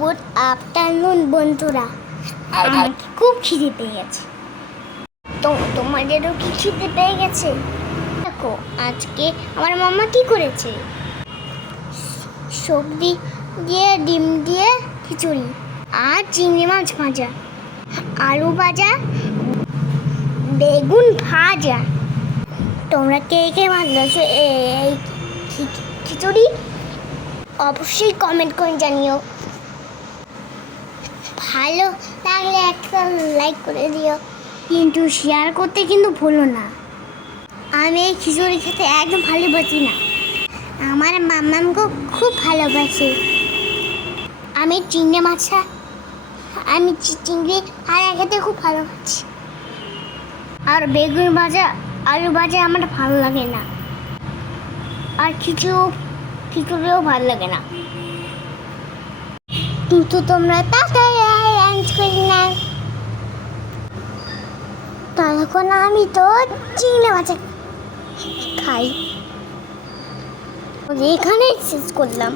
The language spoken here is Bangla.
গুড আফটারনুন বন্ধুরা। আমার খুব খিদে পেয়ে গেছে তো তোমাদেরও কি খিদে পেয়ে গেছে? দেখো আজকে আমার মামা কি করেছে? সবজি দিয়ে ডিম দিয়ে খিচুড়ি আর চিংড়ি মাছ ভাজা আলু ভাজা বেগুন ভাজা। তোমরা কে কে ভালোবাসো এই খিচুড়ি? অবশ্যই কমেন্ট করে জানিও। ভালো লাগলে একটা লাইক করে দিও। কিন্তু শেয়ার করতে কিন্তু ভুলো না। আমি এই খিচুড়ি খেতে একদম ভালোবাসি না। আমার মামামকে খুব ভালোবাসি। আমি চিংড়ি মাছটা আমি চিংড়ি ভাজা খেতে খুব ভালোবাসি। আর বেগুন ভাজা, আলু ভাজা আমার ভালো লাগে না। আর কিছু খিচুড়িও ভালো লাগে না। কিন্তু তোমরা তাড়াতাড়ি লাঞ্চ করে না তখন আমি তো চিংড়ি মাছ খাই। এখানে শেষ করলাম।